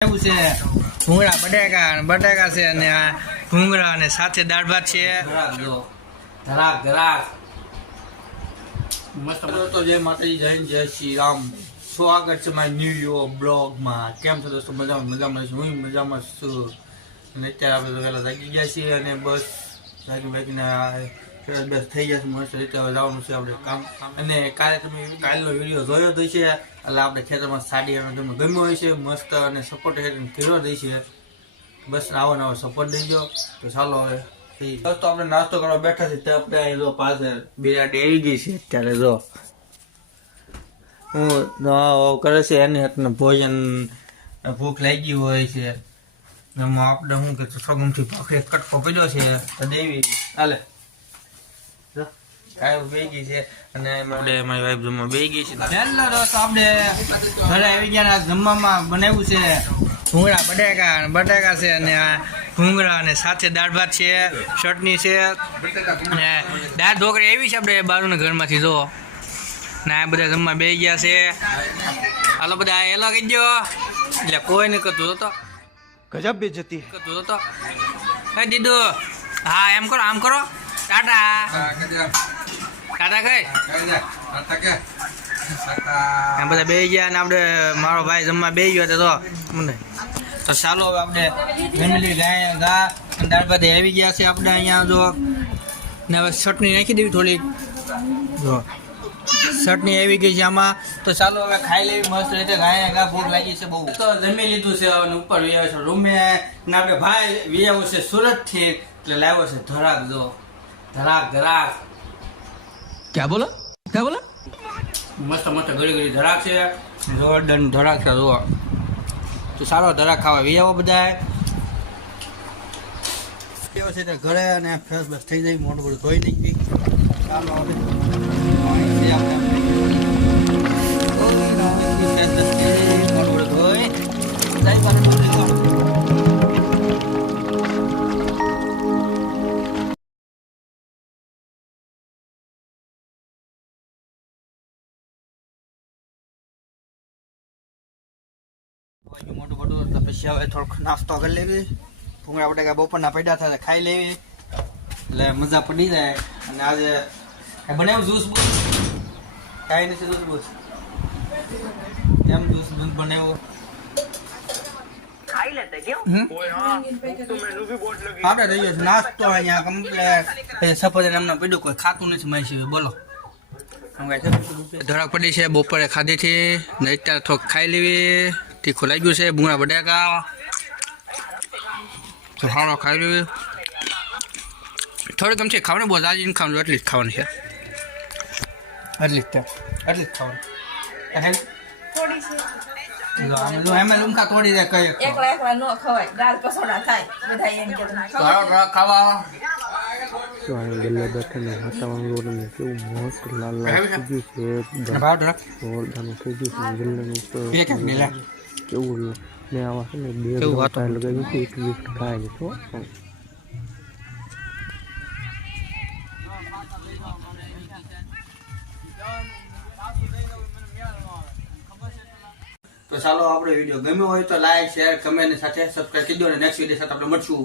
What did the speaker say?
એવું છે. ભૂંગળા બટાકા બટાકા છે અને આ ભૂંગળા અને સાથે દાળ ભાત છે. ધરાક ધરાક ધરાક મસ્ત તો જય માતાજી જય જય શ્રી રામ. સ્વાગત છે મારા ન્યૂ બ્લોગમાં કેમ છો દોસ્તો? મજામાં મજામાં છું. હું મજામાં છું. અને અત્યારે આપણે તો પહેલાં જાગી ગયા છીએ અને બસ જાગી ફેર બસ થઈ છે મસ્ત રીતે હવે જવાનું છે આપણે કામ. અને કાલે તમે કાલનો વીડિયો જોયો તો છે એટલે આપણે ખેતરમાં સાડી અને તમને ગમ્યો હોય છે મસ્ત અને સપોર્ટ કર્યો દઈ છે બસ આવો નવો સપોર્ટ દેજો. તો ચાલો હવે દોસ્તો, આપણે નાસ્તો કરવા બેઠા છીએ. આપણે અહીં જો પાસે બિરાટી આવી ગઈ છે અત્યારે જો. હું કરે છે, એની હાથનું ભોજન ભૂખ લાગી હોય છે. એમાં આપણે શું કે સગમથી ભાખરી કટકો પડ્યો છે. તો દેવી, હાલે. કાંઈ બે ગઈ છે અને આપણે મારી વાઈફ જમવા બે ગઈ છે. હેલો દોસ્તો આપણે ઘરે આવી ગયા જમવામાં બનાવ્યું છે. ભૂંગળા બટાકા બટાકા છે અને આ ભૂંગળા અને સાથે દાળ ભાત છે ચટણી છે. અને દાળ ઢોકળી એવી છે આપણે બાજુના ઘરમાંથી જો ને આ બધા જમવા બે ગયા છે. હાલો બધા હેલો કહી દો એટલે કોઈ નહીં કરતું તો ગજબ બેજતી કરતું તો કઈ દીધું. હા એમ કરો આમ કરો. ટાટા. ટાટા કઈ આ બધા બે ગયા અને આપણે મારો ભાઈ જમવા બે ગયો તો મને તો ચાલો હવે આપણે ફેમિલી ગાય ગા ભાત આવી ગયા છે આપણે અહીંયા જો. ને હવે ચટણી નાખી દેવી થોડીક. જો. ચટણી આવી ગઈ છે આમાં. તો ચાલો હવે ખાઈ લેવી મસ્ત રીતે. ગાય ગા ભૂખ લાગી છે બહુ. તો જમી લીધું છે અને ઉપર વ્યાવ છે રૂમે. ને આપણે ભાઈ વ્યાવ છે સુરતથી એટલે લાવ્યો છે ધરાક જો. ધરાક ધરાક. ક્યાં બોલો? ક્યાં બોલો? મસ્ત મસ્ત ઘડી ઘડી ધરાક છે. જોરદાર ધરાક છે જોવા તો સારો ધરાક ખાવા. વી આવો બધા કેવો છે ઘરે અને ફ્રેશ બસ થઈ જાય મોટું બધું ધોઈ નાખી. ચાલો, હવે. મોટું મોટું તો પછી હવે થોડોક નાસ્તો કરી લેવી. ભૂંગળા બટાકા બપોરના પૈડા થાય ખાઈ લેવી. એટલે મજા પડી જાય. અને આજે કાંઈ બનાવ્યું જ્યુસ બૂસ કાંઈ નથી જ્યુસ બૂસ કેમ જ્યુસ બૂસ બનાવ્યો? આપણે ગયો નાસ્તો અહીંયા કમ્પ્લેટ. સફરજન એમને કોઈ ખાતું નથી મારી સિવાય. બોલો. ધરાક પડી છે બપોરે ખાધી હતી. ને અત્યારે થોડુંક ખાઈ લેવી. તીખું ગયું છે ભૂંગળા બટાકા તો સારો ખાઈ લેવી થોડી ગમશે ખાવાનું બહુ જાજી ખાવાનું એટલી જ ખાવાનું છે. એટલી જ તે એટલી જ ખાવાની. કેવું મેં આવા છે ને બે? લગાવ્યું હતું એક ગિફ્ટ ખાય તો તો ચાલો આપણે વીડિયો ગમ્યો હોય તો લાઈક શેર કમેન્ટ સાથે સબસ્ક્રાઈબ કરી દો અને નેક્સ્ટ વીડિયો સાથે આપણે મળશું.